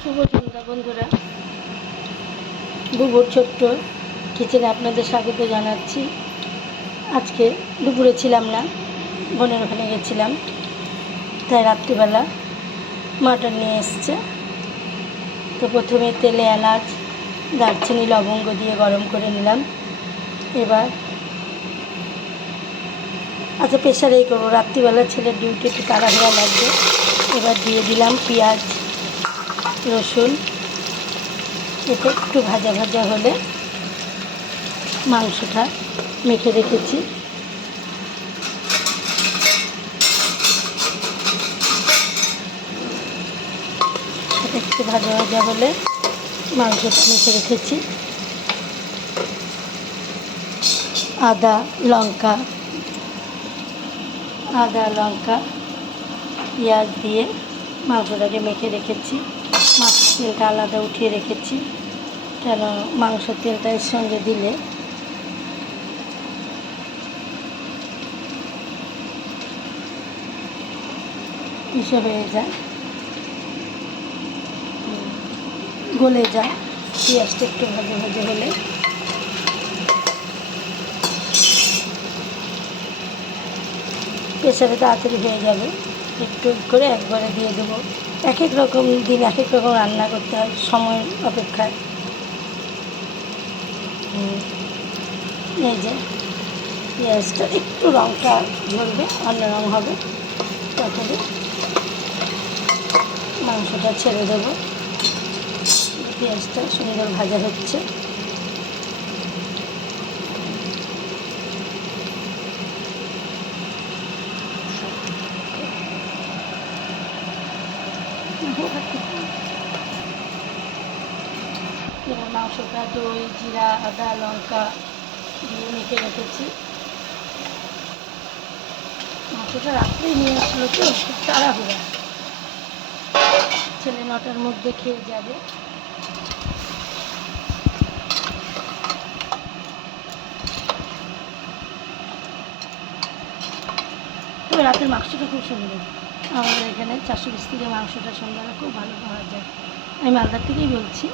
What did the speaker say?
শুভ সন্ধ্যা বন্ধুরা, বুবুর ছোট্ট কিচেনে আপনাদের স্বাগত জানাচ্ছি। আজকে দুপুরে ছিলাম না, বোনের ওখানে গেছিলাম, তাই রাত্রিবেলা মাটন নিয়ে এসছে। তো প্রথমে তেলে এলাচ, দারচিনি, লবঙ্গ দিয়ে গরম করে নিলাম। এবার আচ্ছা প্রেশারেই করবো, রাত্রিবেলা ছেলের ডিউটি একটু তাড়াহুড়া লাগবে। এবার দিয়ে দিলাম পেঁয়াজ, রসুন। এটা একটু ভাজা ভাজা হলে মাংসটা মেখে রেখেছি একটু ভাজা ভাজা হলে মাংসটা মেখে রেখেছি আদা লঙ্কা পেঁয়াজ দিয়ে মাংসটাকে মেখে রেখেছি। মাছের তেলটা আলাদা উঠিয়ে রেখেছি, কেন মাংসের তেলটা এর সঙ্গে দিলে মিশে হয়ে যায়, গলে যায়। পেঁয়াজটা একটু ভাজা ভাজা হলে প্রেসারে তাড়াতাড়ি হয়ে যাবে। একটু করে একবারে দিয়ে দেবো। এক এক রকম দিন এক এক রকম রান্না করতে হয় সময় অপেক্ষায়। এই যে পেঁয়াজটা একটু রঙটা ঝরবে, অন্য রঙ হবে, তারপরে মাংসটা ছেড়ে দেবো। পেঁয়াজটা সুন্দর ভাজা হচ্ছে। মাংসটা দই, জিরা, আদা, লঙ্কা দিয়ে মেখে রেখেছি। মাংসটা রাত্রেই নিয়ে আসলো তো, খুব তাড়াহুড়া। ছেলে 9টার মধ্যে খেয়ে যাবে। তবে রাতের মাংসটা খুব সুন্দর। আমাদের এখানে 420 থেকে মাংসটা সন্ধ্যাবেলা খুব ভালো পাওয়া যায়। আমি মালদার থেকেই বলছি।